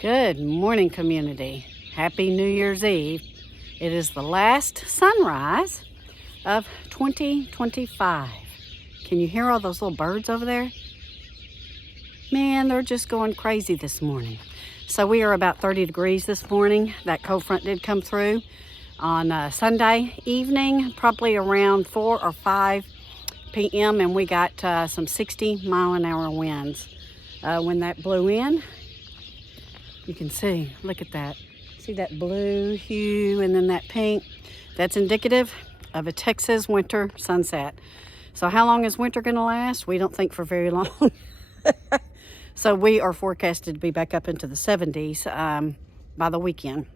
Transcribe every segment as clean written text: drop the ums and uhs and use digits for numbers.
Good morning, community. Happy New Year's Eve. It is the last sunrise of 2025. Can you hear all those little birds over there? Man, they're just going crazy this morning. So we are about 30 degrees this morning. That cold front did come through on Sunday evening, probably around 4 or 5 p.m. and we got some 60-mile-an-hour winds. When that blew in, you can see, look at that. See that blue hue and then that pink? That's indicative of a Texas winter sunset. So how long is winter gonna last? We don't think for very long. So we are forecasted to be back up into the 70s by the weekend.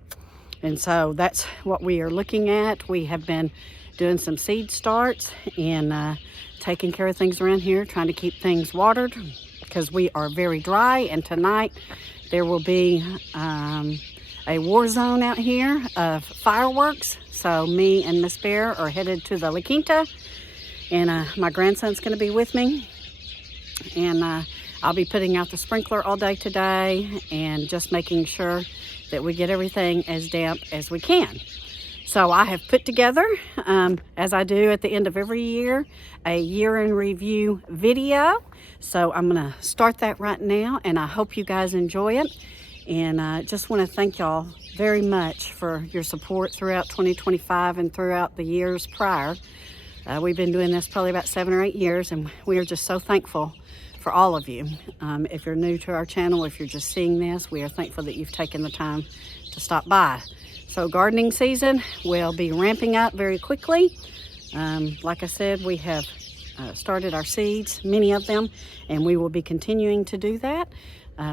And so that's what we are looking at. We have been doing some seed starts and taking care of things around here, trying to keep things watered because we are very dry. And tonight there will be a war zone out here of fireworks. So me and Miss Bear are headed to the La Quinta, and my grandson's going to be with me. And I'll be putting out the sprinkler all day today and just making sure that we get everything as damp as we can. So I have put together, as I do at the end of every year, a year in review video. So I'm going to start that right now, and I hope you guys enjoy it. And I just want to thank y'all very much for your support throughout 2025 and throughout the years prior. We've been doing this probably about 7 or 8 years, and we are just so thankful for all of you. If you're new to our channel, if you're just seeing this, we are thankful that you've taken the time to stop by. So gardening season will be ramping up very quickly. Like I said, we have started our seeds, many of them, and we will be continuing to do that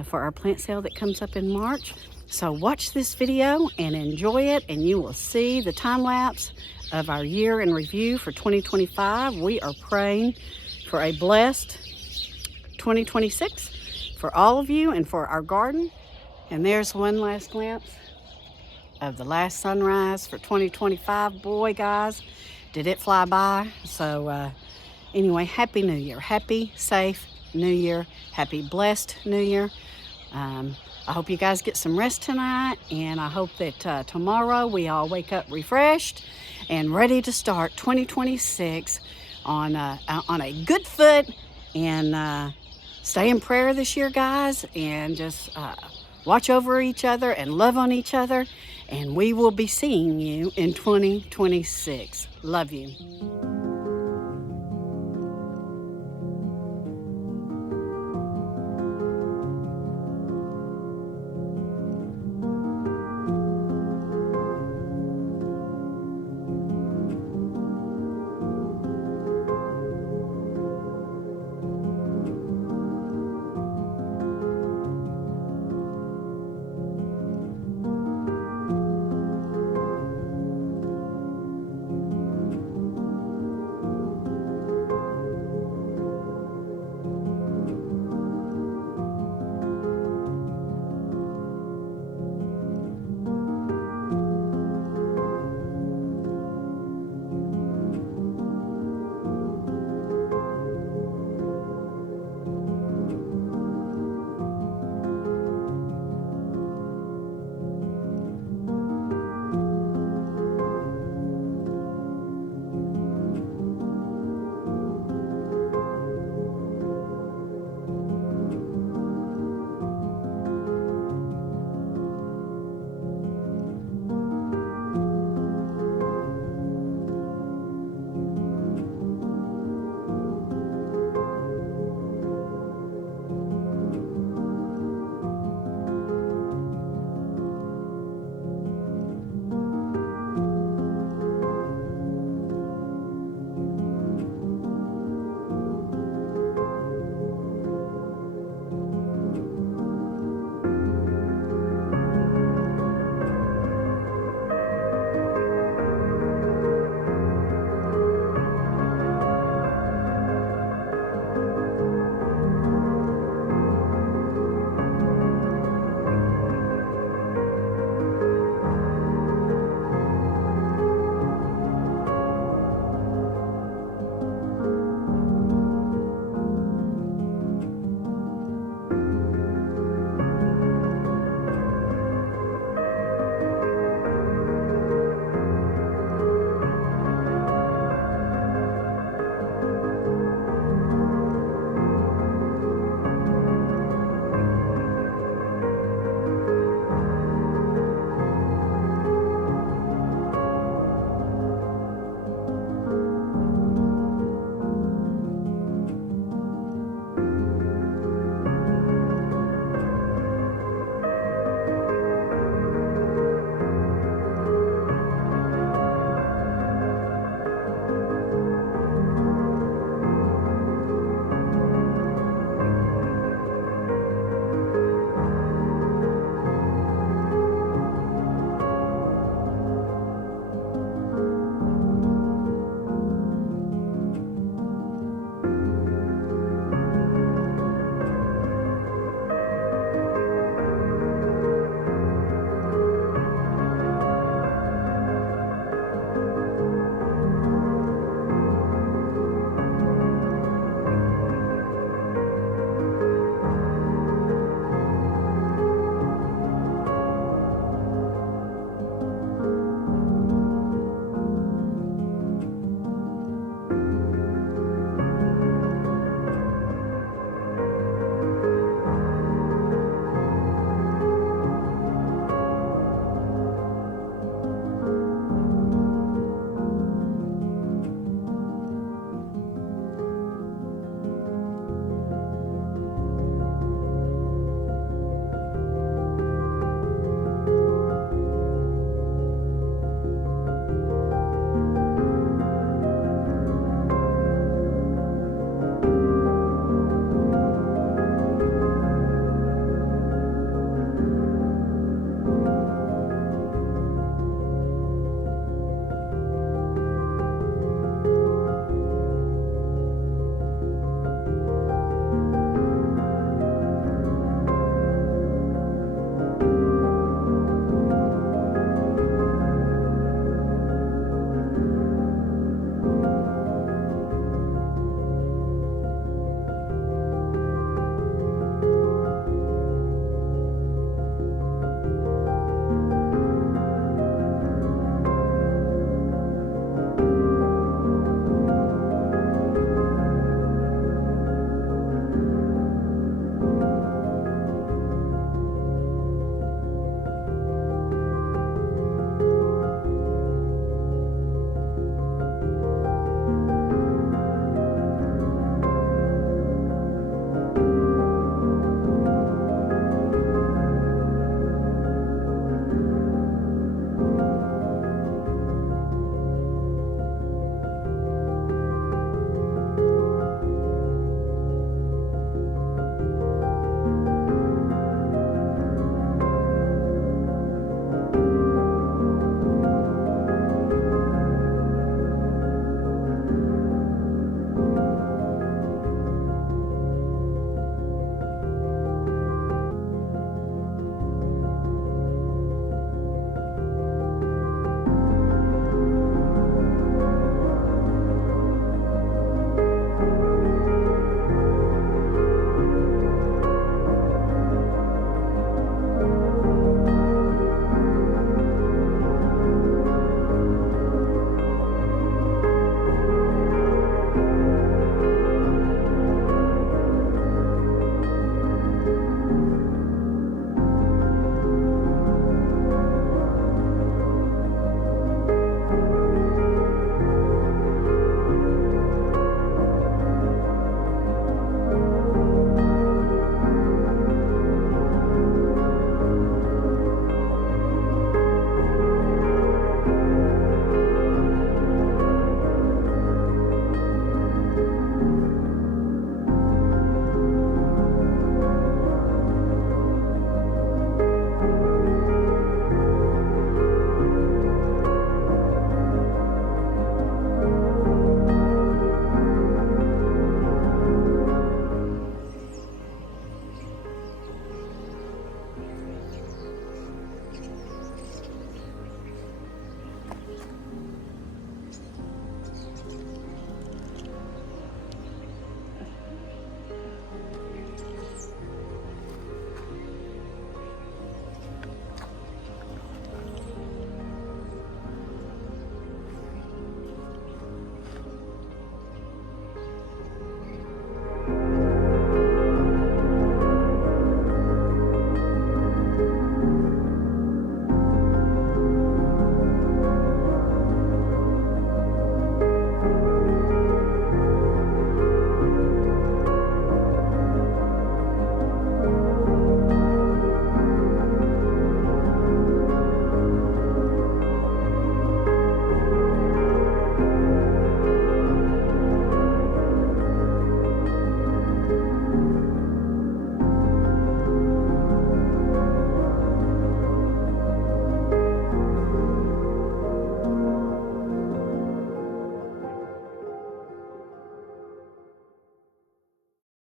for our plant sale that comes up in March. So watch this video and enjoy it, and you will see the time lapse of our year in review for 2025. We are praying for a blessed 2026 for all of you and for our garden. And there's one last glimpse of the last sunrise for 2025. Boy, guys, did it fly by. So anyway, Happy New Year. Happy, safe New Year. Happy, blessed New Year. I hope you guys get some rest tonight, and I hope that tomorrow we all wake up refreshed and ready to start 2026 on a good foot. And stay in prayer this year, guys, and just watch over each other and love on each other. And we will be seeing you in 2026. Love you.